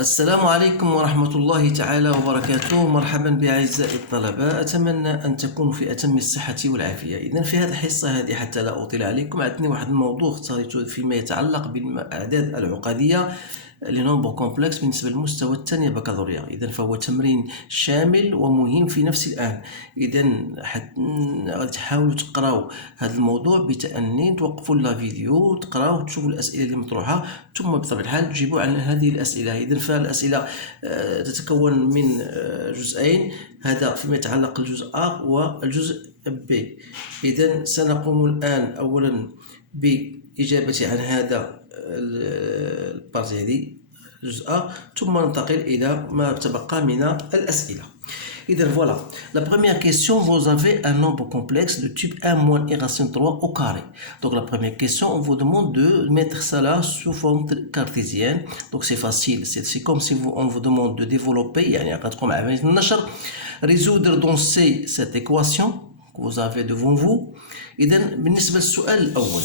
السلام عليكم ورحمة الله تعالى وبركاته. مرحبا بأعزائي الطلبة، أتمنى أن تكونوا في أتم الصحة والعافية. إذا في هذه الحصة هذه حتى لا أطيل عليكم عندنا واحد الموضوع اختاريته فيما يتعلق بالأعداد العقدية لنومبر كومبلكس بالنسبة للمستوى الثاني بكالوريا. إذا فهو تمرين شامل ومهم في نفس الآن. إذا غادي تحاولوا تقراو هذا الموضوع بتأني، توقفوا لا فيديو تقراو تشوفوا الأسئلة اللي مطروحة، ثم بطبيعة الحال تجيبوا على هذه الأسئلة. إذا فالأسئلة تتكون من جزئين، هذا فيما يتعلق الجزء A والجزء B. إذا سنقوم الآن أولا بإجابة عن هذا البارتي هذه الجزء A، ثم ننتقل إلى ما تبقى من الأسئلة. إذا voilà, la première question, vous avez un nombre complexe de type 1 moins i racine 3 au carré. Donc la première question, on vous demande de mettre ça là sous forme cartésienne. Donc c'est facile, c'est comme si on vous demande de développer, يعني تقوم عملية النشر. Résoudre dans C cette équation que vous avez devant vous. إذا بالنسبة للسؤال الأول،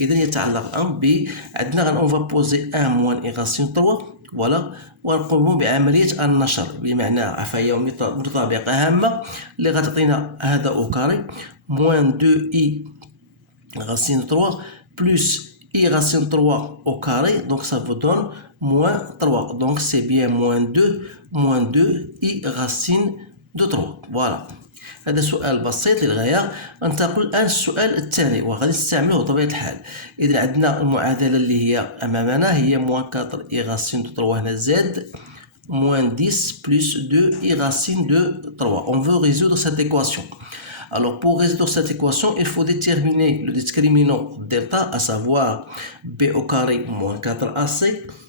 إذا يتعلق الأمر عندنا on va poser 1 moins i racine 3 ولا ونقوم بعملية النشر، بمعنى فهي متطابقة هامة اللي غتعطينا هذا أو كاري موان 2 إي racine 3 plus i racine 3 au carré, donc ça vous donne moins 3. Donc c'est bien moins 2 i racine de 3. Voilà. هذا سؤال بسيط للغاية. ننتقل الآن السؤال الثاني وغادي نستعمله بطبيعة الحال. إذا عندنا المعادلة اللي هي أمامنا هي موان 4 i racine de 3 هنا z moins 10 plus 2 i racine de 3. On veut résoudre cette équation. Alors pour résoudre cette équation, il faut déterminer le discriminant delta, à savoir b au carré moins 4ac,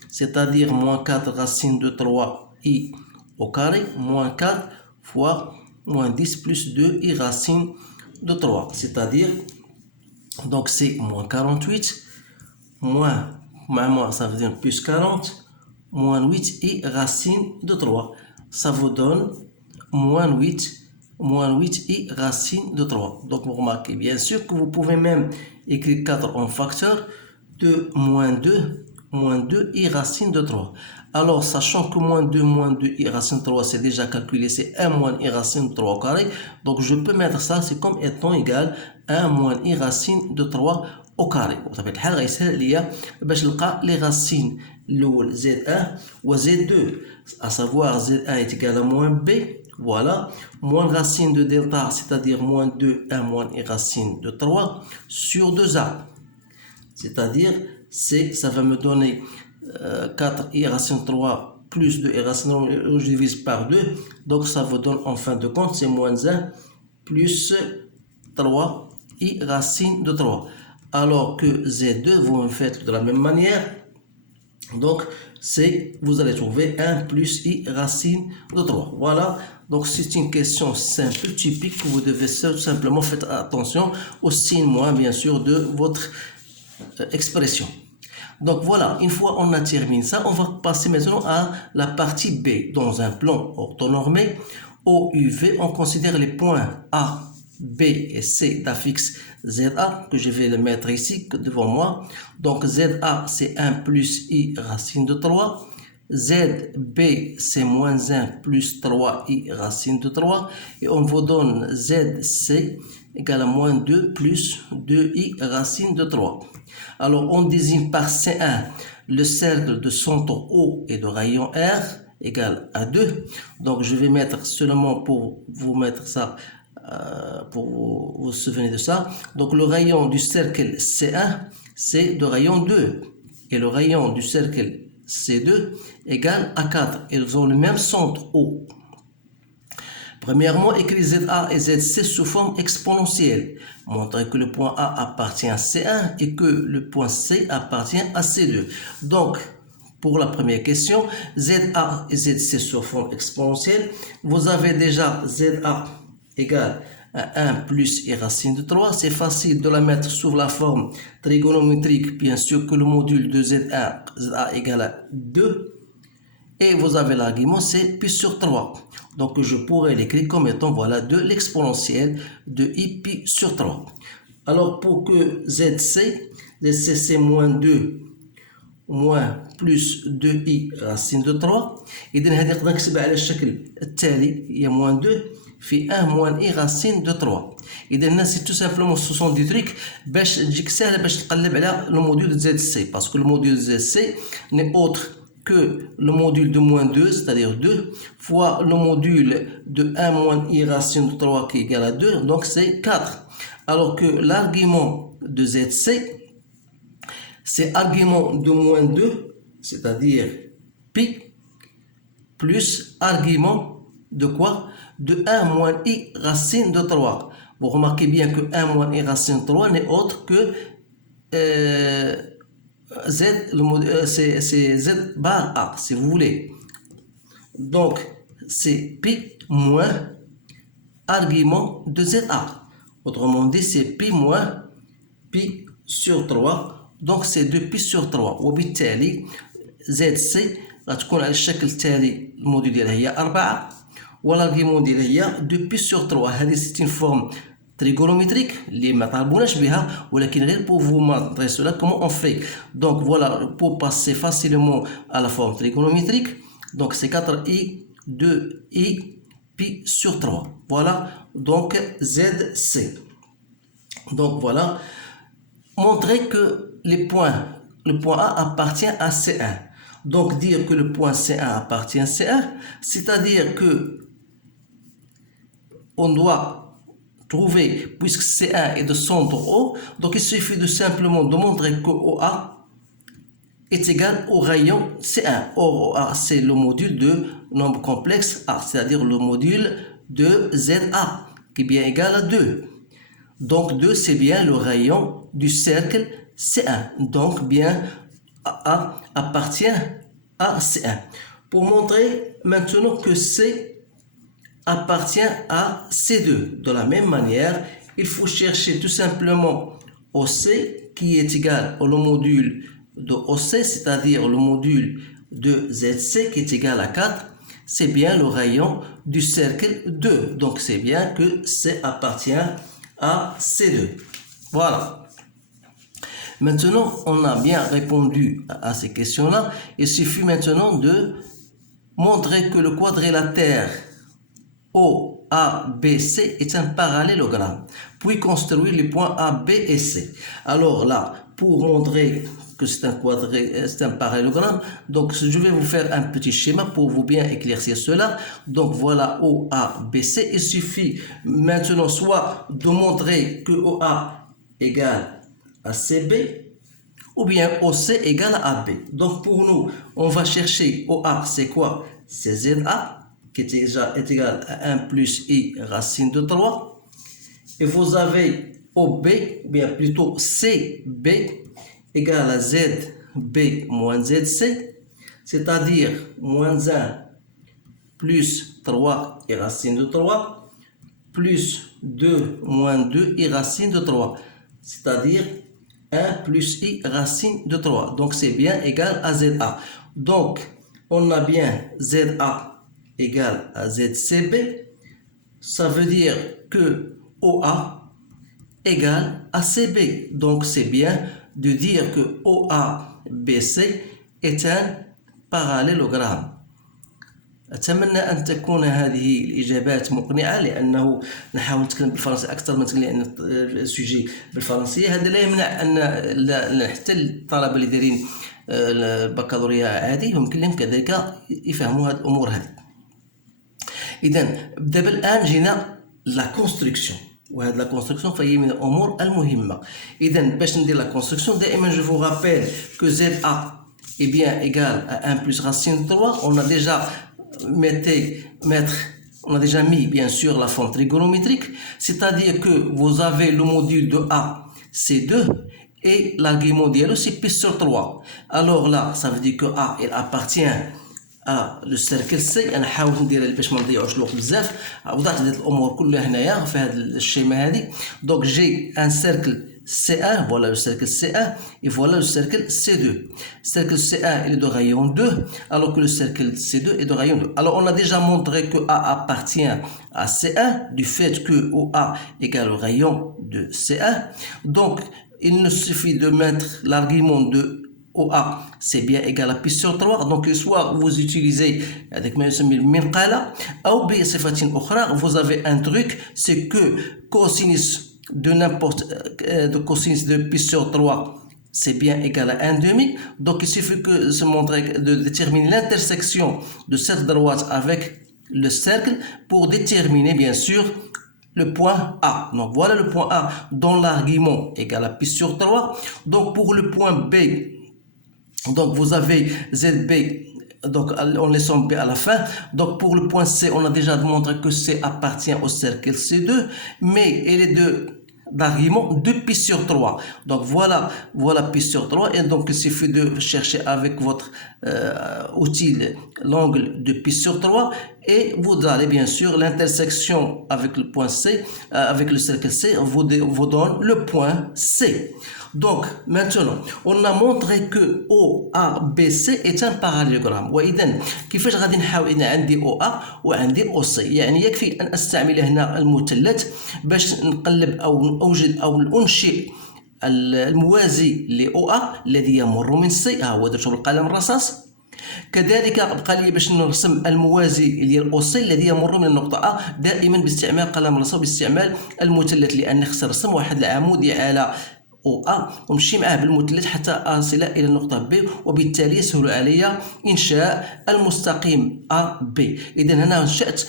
c'est-à-dire moins 4 racine de 3i au carré moins 4 fois moins 10 plus 2 i racine de 3, c'est-à-dire, donc c'est moins 48, moins ça veut dire plus 40, moins 8 i racine de 3, ça vous donne moins 8 i racine de 3. Donc vous remarquez bien sûr que vous pouvez même écrire 4 en facteur de moins 2 i racine de 3. Alors, sachant que moins 2 i racine de 3, c'est déjà calculé, c'est 1 moins i racine de 3 au carré. Donc, je peux mettre ça, c'est comme étant égal 1 moins i racine de 3 au carré. بطبيعة الحال غيسهل ليا باش نلقى لي racines الأول Z1 و Z2, à savoir Z1 est égal à moins B. Voilà, moins racine de delta, c'est-à-dire moins 2, 1 moins i racine de 3 sur 2A. C'est-à-dire, ça va me donner 4 i racine 3 plus 2 i racine 3, je divise par 2. Donc, ça vous donne en fin de compte, c'est moins 1 plus 3 i racine de 3. Alors que Z2, vous me faites de la même manière. Donc, vous allez trouver 1 plus i racine de 3. Voilà. Donc, c'est une question simple, typique, que vous devez tout simplement faire attention au signe moins, bien sûr, de votre expression. Donc, voilà. Une fois on a terminé ça, on va passer maintenant à la partie B. Dans un plan orthonormé, OUV, on considère les points A, B et C d'affixe ZA, que je vais le mettre ici devant moi. Donc, ZA, c'est 1 plus i racine de 3. ZB, c'est moins 1 plus 3i racine de 3. Et on vous donne ZC égale à moins 2 plus 2i racine de 3. Alors, on désigne par C1 le cercle de centre O et de rayon R égale à 2. Donc, je vais mettre seulement pour vous mettre ça, pour vous souvenir de ça. Donc, le rayon du cercle C1, c'est de rayon 2. Et le rayon du cercle C2 égale à 4. Ils ont le même centre O. Premièrement, écrire ZA et ZC sous forme exponentielle. Montrer que le point A appartient à C1 et que le point C appartient à C2. Donc, pour la première question, ZA et ZC sous forme exponentielle, vous avez déjà ZA égale à 1 plus i racine de 3. C'est facile de la mettre sous la forme trigonométrique, bien sûr que le module de ZA égale à 2. Et vous avez l'argument, c'est pi sur 3. Donc, je pourrais l'écrire comme étant, voilà, de l'exponentielle de i pi sur 3. Alors, pour que ZC c'est moins 2 moins plus 2i racine de 3. إذن هذه نقدر نكتبها على الشكل التالي هي moins 2 في 1 moins i racine de 3. إذا هنا سي تو سامبلومون سو سون دي تريك باش تجيك ساهلة باش تقلب على لو موديول دو زد سي باسكو لو موديول دو زد سي ني اوتر que le module de moins 2, c'est-à-dire 2, fois le module de 1 moins i racine de 3 qui est égal à 2, donc c'est 4. Alors que l'argument de ZC, c'est argument de moins 2, c'est-à-dire pi, plus argument de quoi? De 1 moins i racine de 3. Vous remarquez bien que 1 moins i racine de 3 n'est autre que Z, c'est Z bar A, si vous voulez. Donc, c'est pi moins argument de ZA. Autrement dit, c'est pi moins pi sur 3. Donc, c'est 2pi sur 3. وبالتالي ZC غتكون على الشكل التالي الموديل ديالها هي 4 والارغيمون ديالها هي 2pi sur 3. هذه c'est une forme trigonométrique اللي ما طالبوناش بها ولكن غير pour vous montrer cela comment on fait. Donc voilà, pour passer facilement à la forme trigonométrique, donc c'est 4i 2i pi sur 3. Voilà donc ZC. Donc voilà, montrer que le point A appartient à C1. Donc dire que le point C1 appartient à C1, c'est-à-dire que on doit trouver, puisque C1 est de centre O, donc il suffit de simplement de montrer que OA est égal au rayon C1. Or, OA, c'est le module de nombre complexe A, c'est-à-dire le module de ZA, qui est bien égal à 2. Donc, 2, c'est bien le rayon du cercle C1. Donc, bien, A appartient à C1. Pour montrer maintenant que C appartient à C2. De la même manière, il faut chercher tout simplement OC qui est égal au module de OC, c'est-à-dire le module de ZC qui est égal à 4. C'est bien le rayon du cercle 2. Donc c'est bien que C appartient à C2. Voilà. Maintenant, on a bien répondu à ces questions-là. Il suffit maintenant de montrer que le quadrilatère OABC est un parallélogramme, puis construire les points A, B et C. Alors là, pour montrer que c'est un parallélogramme, donc je vais vous faire un petit schéma pour vous bien éclaircir cela. Donc voilà OABC. Il suffit maintenant soit de montrer que OA égale à CB ou bien OC égale à AB. Donc pour nous, on va chercher OA, c'est quoi? C'est ZA qui est égal à 1 plus i racine de 3. Et vous avez OB, ou bien plutôt CB, égale à ZB moins ZC, c'est-à-dire moins 1 plus 3 i racine de 3, plus 2 moins 2 i racine de 3, c'est-à-dire 1 plus i racine de 3. Donc c'est bien égal à ZA. Donc on a bien ZA égale à ZCB, ça veut dire que OA égale à CB. Donc c'est bien de dire que OABC est un parallélogramme. أتمنى أن تكون هذه الإجابات مقنعة لأنه نحاول نتكلم بالفرنسية أكثر من نتكلم لأن السوجي بالفرنسية. هذا لا يمنع أن حتى الطلبة اللي دايرين البكالوريا عادي يمكن لهم كذلك يفهموا هذه الأمور هذه. إذن دابا الآن جينا لا كونستركسيون، وهذه لا كونستركسيون فهي من الأمور المهمة. إذن باش ندير لا كونستركسيون دائما je vous rappelle que ZA est bien égal à 1 plus racine de 3. On a déjà mis bien sûr la forme trigonométrique, c'est-à-dire que vous avez le module de A, c'est 2, et l'argument d'ILO c'est pi sur 3. Alors là, ça veut dire que A, il appartient à le cercle C. أنا حاولت ندير باش ما نضيعوش الوقت بزاف، وضعت هذه الأمور كلها هنايا في هذا الشيما هذه. Donc j'ai un cercle C1, voilà le cercle C1, et voilà le cercle C2. Le cercle C1 est de rayon 2, alors que le cercle C2 est de rayon 2. Alors on a déjà montré que A appartient à C1 du fait que OA égale au rayon de C1. Donc il nous suffit de mettre l'argument de OA c'est bien égal à pi sur 3 donc soit vous utilisez avec ما يسمى المنقلة أو بصفة أخرى vous avez un truc c'est que cosinus de n'importe de cosinus de pi sur 3 c'est bien égal à 1 demi donc il suffit que se montrer de déterminer l'intersection de cette droite avec le cercle pour déterminer bien sûr le point A. Donc voilà le point A dont l'argument égal à pi sur 3. Donc pour le point B, donc vous avez ZB, donc on laissant B à la fin. Donc pour le point C, on a déjà démontré que C appartient au cercle C2, mais il est d'argument de pi sur 3. Donc voilà pi sur 3 et donc il suffit de chercher avec votre outil l'angle de pi sur 3 et vous allez bien sûr l'intersection avec le point C, avec le cercle C, vous donne le point C. Donc maintenant on a montré que OABC est un parallélogramme وإذا كيفاش غادي نحاول ان عندي OA وعندي OC يعني يكفي ان استعمل هنا المثلث باش نقلب او اوجد او انشئ الموازي لOA الذي يمر من C هو درته بالقلم الرصاص كذلك بقى لي باش نرسم الموازي ديال اوسي الذي يمر من النقطه A دائما باستعمال قلم الرصاص باستعمال المثلث لان خص نرسم واحد العمودي على OA ونمشي معاه بالمثلث حتى أصل إلى النقطة B وبالتالي يسهل علي إنشاء المستقيم AB. إذا هنا أنشأت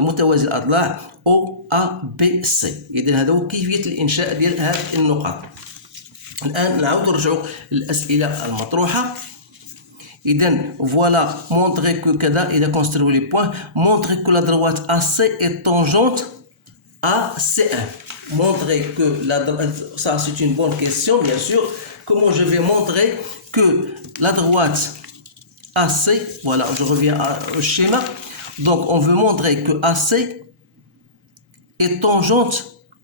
متوازي الأضلاع OABC. إذا هذا هو كيفية الإنشاء ديال هذه النقاط. الآن نعاود نرجعوا للأسئلة المطروحة. إذا voilà montrer que كذا إذا construit les points montrer que la droite AC est tangente à C1. Montrer que ça c'est une bonne question bien sûr. Comment je vais montrer que la droite AC, voilà je reviens au schéma, donc on veut montrer que AC est tangente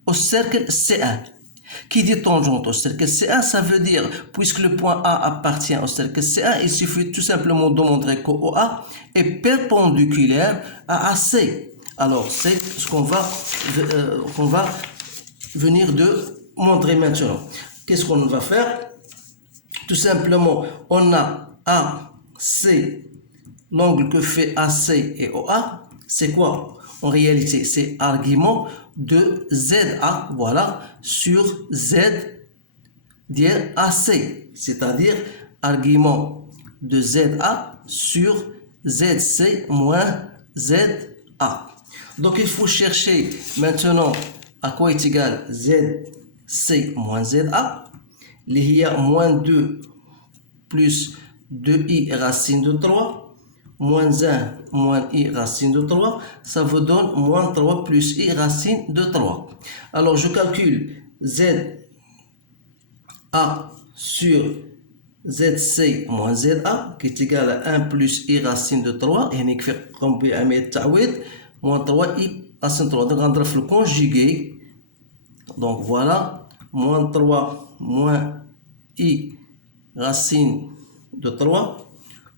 au cercle C1. Qui dit tangente au cercle C1, ça veut dire puisque le point A appartient au cercle C1, il suffit tout simplement de montrer que OA est perpendiculaire à AC. Alors c'est ce qu'on va venir de montrer maintenant. Qu'est-ce qu'on va faire? Tout simplement, on a AC, l'angle que fait AC et OA, c'est quoi? En réalité, c'est argument de ZA, voilà, sur Z AC, c'est-à-dire argument de ZA sur ZC moins ZA. Donc il faut chercher maintenant à quoi est égal ZC moins ZA, il y a moins 2 plus 2i racine de 3, moins 1 moins i racine de 3, ça vous donne moins 3 plus i racine de 3. Alors je calcule ZA sur ZC moins ZA qui est égal à 1 plus i racine de 3, et il fait comme بعملية التعويض moins 3i racine 3. Donc on va le conjuguer. Donc voilà, moins 3 moins i racine de 3.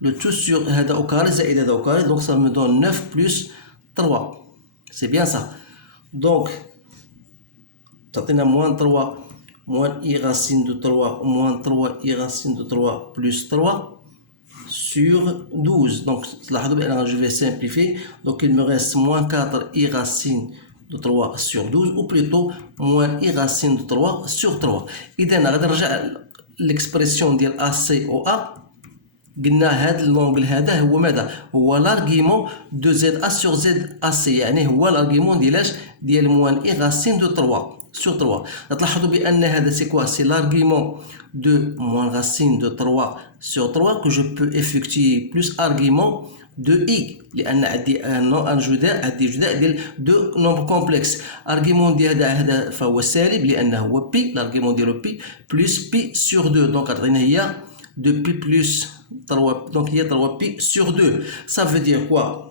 Le tout sur هذا au carré زائد هذا au carré, donc ça me donne 9 plus 3. C'est bien ça. Donc تعطينا moins 3 moins i racine de 3 moins 3 i racine de 3 plus 3 sur 12. Donc je vais simplifier. Donc il me reste moins 4 i racine de 3 sur 12 ou plutôt moins i racine de 3 sur 3. إذا غادي نرجع l'expression ديال ACOA. قلنا هذا اللونغل هذا هو ماذا؟ هو l'argument de ZA sur ZAC، يعني هو l'argument ديال موان اي راسين دو 3 sur 3. تلاحظوا بان هذا سي كوا؟ سي l'argument de moins racine de 3 sur 3 que je peux effectuer plus argument de i، لان عندي ان جداء، عندي جداء ديال دو نومبر كومبلكس. argument ديال هذا فهو سالب لانه هو بي، l'argument ديالو بي plus بي sur 2، دونك عطينا هي de pi plus 3، donc il y a 3 pi sur 2. Ça veut dire quoi؟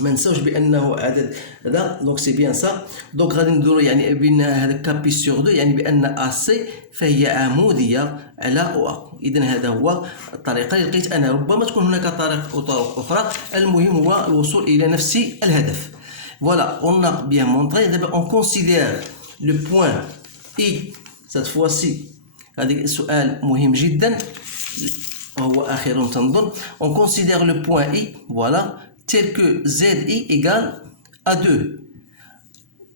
ما نساوش بانه عدد هذا، donc c'est bien ça. donc غادي نديرو يعني بان هذا ك pi sur 2 يعني بان AC فهي عموديه على OA. اذا هذا هو الطريقه اللي لقيت انا. ربما تكون هناك طرق اخرى، المهم هو الوصول الى نفس الهدف. Voilà, on a bien montré. On considère le point I cette fois-ci هذا سؤال مهم جدا وهو آخر تنظن. On considère le point I, voilà, tel que ZI égale à 2.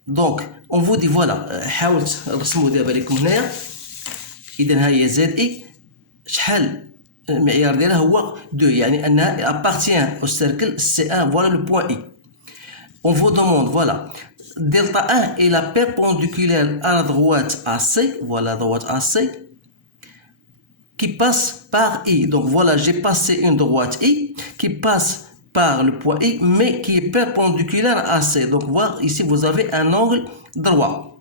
Donc on vous dit voilà حاولت نرسموا دابا لكم هنايا. إذا ها هي ZI شحال المعيار ديالها هو 2 يعني أنها appartient au cercle C1. Voilà le point I. On vous demande voilà delta 1 est la perpendiculaire à la droite AC, voilà droite AC qui passe par I. Donc voilà, j'ai passé une droite I qui passe par le point I mais qui est perpendiculaire à C. Donc voilà, ici vous avez un angle droit.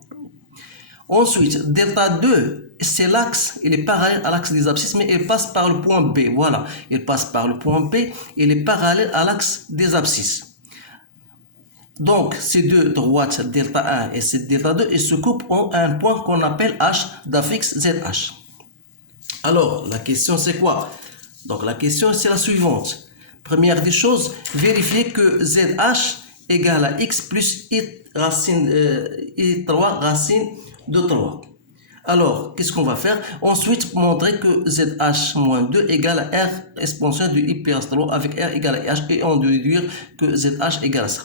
Ensuite, delta 2, c'est l'axe, il est parallèle à l'axe des abscisses, mais il passe par le point B. Voilà, il passe par le point B, il est parallèle à l'axe des abscisses. Donc, ces deux droites, delta 1 et cette delta 2, ils se coupent en un point qu'on appelle H d'affixe ZH. Alors, la question c'est quoi? Donc, la question c'est la suivante. Première des choses, vérifier que ZH égale à X plus I3 racine de 3. Alors, qu'est-ce qu'on va faire? Ensuite, montrer que ZH-2 égale à R exponentielle de I plus 3 avec R égale à H et on doit déduire que ZH égale à ça.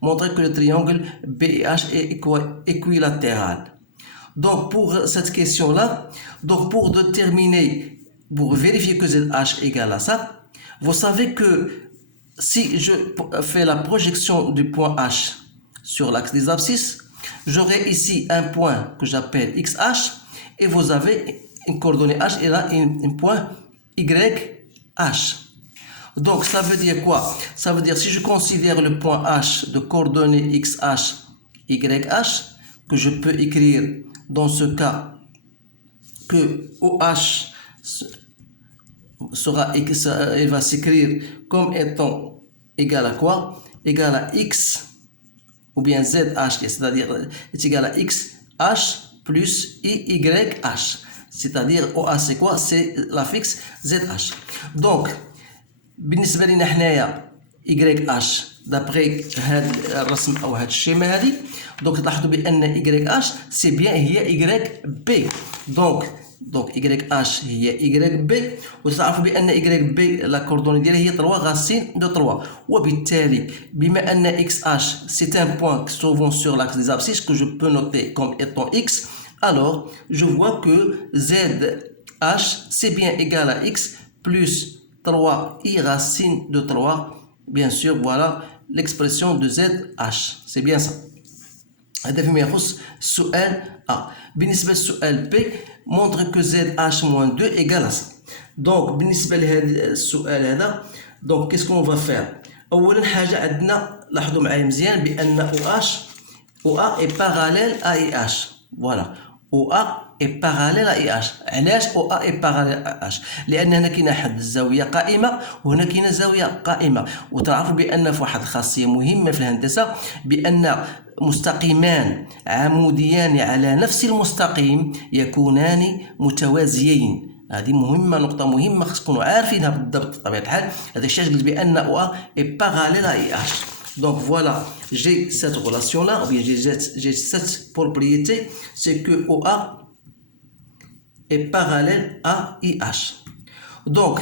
Montrer que le triangle BH est équilatéral. Donc, pour cette question-là, donc pour déterminer, pour vérifier que ZH égale à ça, vous savez que si je fais la projection du point H sur l'axe des abscisses, j'aurai ici un point que j'appelle XH et vous avez une coordonnée H et là un point YH. Donc ça veut dire quoi? Ça veut dire si je considère le point H de coordonnées XH, YH, que je peux écrire dans ce cas que OH il va s'écrire comme étant égal à quoi? Égal à X ou bien ZH, c'est-à-dire est égal à XH plus IYH. C'est-à-dire OH c'est quoi? C'est l'affixe ZH. Donc بالنسبه لنا حنايا YH d'après هذا الرسم او هذا الشيما هذه دونك تلاحظوا بان YH سي بيان هي YB. دونك YH هي YB وتعرفوا بان YB لا كوردوني ديالها هي 3 غاسين دو 3 وبالتالي بما ان XH c'est un point qui se trouve sur l'axe des abscisses que je peux noter comme étant X, alors je vois que ZH c'est bien égal à X plus 3i racine de 3, bien sûr, voilà l'expression de ZH, c'est bien ça. هذا فيما يخص السؤال A. بالنسبة للسؤال B, montre que ZH-2 égale à ça. Donc بالنسبة لهذا السؤال هذا, donc qu'est-ce qu'on va faire? أولا حاجة عندنا لاحظوا معايا مزيان بأن OA est parallèle à IH. Voilà. OA est parallèle à IH. علاش OA est parallèle à IH؟ لأن هنا كاينة واحد الزاوية قائمة وهنا كاينة زاوية قائمة، وتعرفوا بأن في واحد الخاصية مهمة في الهندسة بأن مستقيمان عموديان على نفس المستقيم يكونان متوازيين. هذه مهمة، نقطة مهمة خصكم تكونوا عارفينها بالضبط بطبيعة الحال. هذا الشيء قلت بأن OA est parallèle à IH. Donc voilà, j'ai cette relation-là, ou bien j'ai cette propriété, c'est que OA est parallèle à IH. Donc,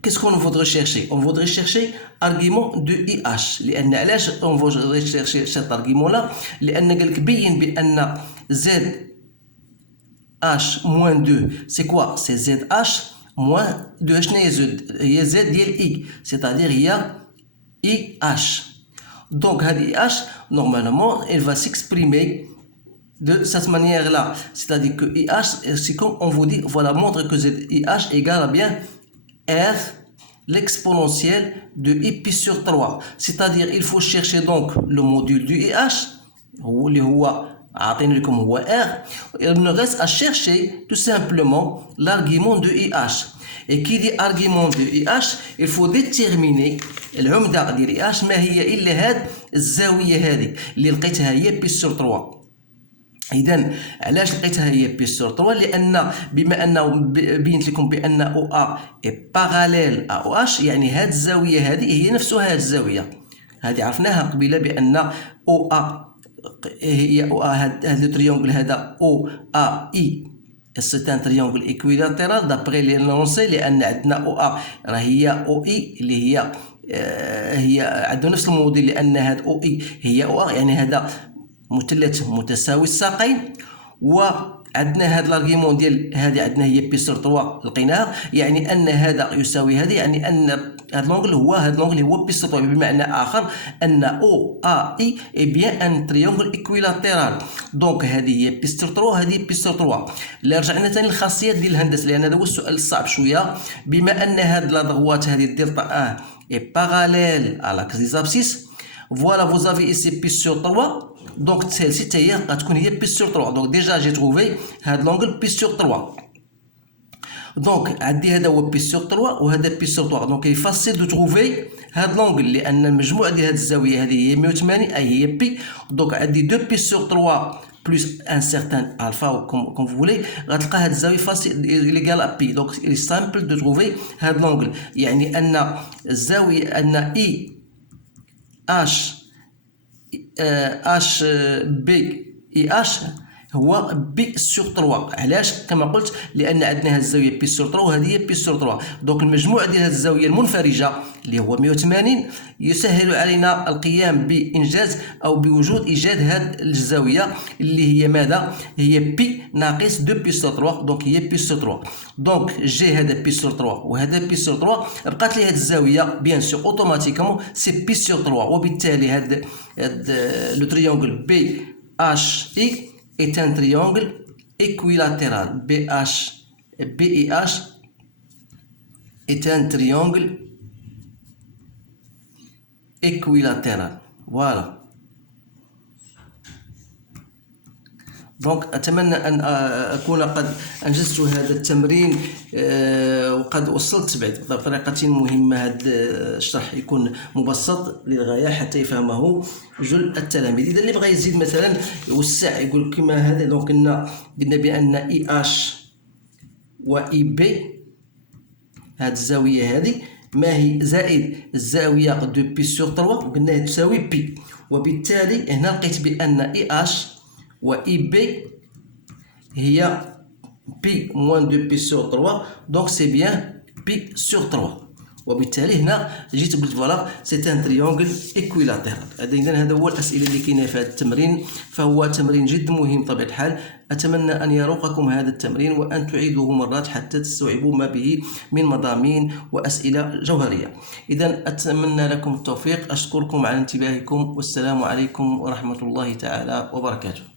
qu'est-ce qu'on voudrait chercher? On voudrait chercher argument de IH. لأن علاش on voudrait chercher cet argument-là؟ لأن قالك بين بأن ZH moins 2, c'est quoi? C'est ZH moins 2. شنو هي Z؟ هي Z ديال I, c'est-à-dire il y a IH. Donc, IH, normalement, elle va s'exprimer de cette manière-là. C'est-à-dire que IH, c'est comme on vous dit, voilà, montre que IH égale à bien R, l'exponentielle de I pi sur 3. C'est-à-dire, il faut chercher donc le module du IH, اللي هو عاطين لكم هو R. Il nous reste à chercher tout simplement l'argument de IH. Et qui dit argument de IH, il faut déterminer العمدة ديال IH ما هي إلا هاد الزاوية هذه اللي لقيتها هي بي سور 3. إذا علاش لقيتها هي بي سور 3؟ لأن بما أنه بينت لكم بأن OA est parallèle à OH، يعني هاد الزاوية هذه هي نفسها هاد الزاوية هذه عرفناها قبيلة بأن OA هي OA هاد التريونغل هذا OAI سي ان تريونغل ايكويلاترال دابغي لي لونسي، لان عندنا او ا راه هي او اي اللي هي عندنا نفس الموديل، لان هاد او اي هي او ا، يعني هذا مثلث متساوي الساقين. وعندنا هاد الارغيمون ديال هذه عندنا هي بي سور 3 لقيناها، يعني ان هذا يساوي هذه، يعني ان هاد لونغل هو بي سور 3، بمعنى اخر ان او ا اي اي بيان ان تريونغل ايكويلاترال. دونك هذه هي بي سور 3 هذه بي سور 3. الا رجعنا ثاني للخاصيات ديال الهندسه، لان هذا هو السؤال الصعب شويه، بما ان هاد لا دغوات هذه دلتا ا اي باراليل على لاكس دي زابسيس، فوالا vous avez ici pi sur 3. دونك celle-ci حتى هي غتكون هي pi sur 3. دونك ديجا جي تروفي هاد لونغل pi sur 3. دونك عندي هذا هو pi sur 3 وهذا pi sur 3. دونك il est facile de trouver هاد لونغل، لان المجموع ديال هاد الزاويه هذه هي 180 اي هي بي. دونك عندي 2 pi sur 3 بلس ان سيغتان الفا كوم فولي، غتلقى هاد الزاويه فاسيل ليغال ا بي. دونك il est simple de trouver هاد لونغل، يعني ان الزاويه ان اي اش بي اي اش هو بي سور 3. علاش؟ كما قلت لان عندنا هذه الزاويه بي سور 3 وهذه هي بي سور 3. دونك المجموع ديال هذه الزاويه المنفرجه اللي هو 180 يسهل علينا القيام بانجاز او بوجود ايجاد هذه الزاويه اللي هي ماذا؟ هي بي ناقص 2 بي سور 3. دونك هي بي سور 3. دونك جي هذا بي سور 3 وهذا بي سور 3، بقات لي هذه الزاويه بيان سور اوتوماتيكمون سي بي سور 3. وبالتالي هذا لو تريونغل بي اش اي est un triangle équilatéral. BIH est un triangle équilatéral. Voilà. دونك أتمنى أن أكون قد أنجزت هذا التمرين وقد وصلت بطريقة مهمة. هذا الشرح يكون مبسط للغاية حتى يفهمه جل التلاميذ. إذا اللي بغى يزيد مثلا يوسع يقول كما هذا، دونك قلنا بأن إي اش و إي بي هذه الزاوية هذه ما هي زائد الزاوية دو بي سور 3 وقلنا تساوي بي. وبالتالي هنا لقيت بأن إي اش و اي بي هي بي موان دو بي سور 3. دونك سي بيان بي سور 3. وبالتالي هنا جيت قلت فوالا سي ان تريونغل ايكويلاتيرال. اذا هذا هو الاسئله اللي كاينه في هذا التمرين، فهو تمرين جد مهم بطبيعه الحال. اتمنى ان يروقكم هذا التمرين وان تعيدوه مرات حتى تستوعبوا ما به من مضامين واسئله جوهريه. اذا اتمنى لكم التوفيق، اشكركم على انتباهكم، والسلام عليكم ورحمه الله تعالى وبركاته.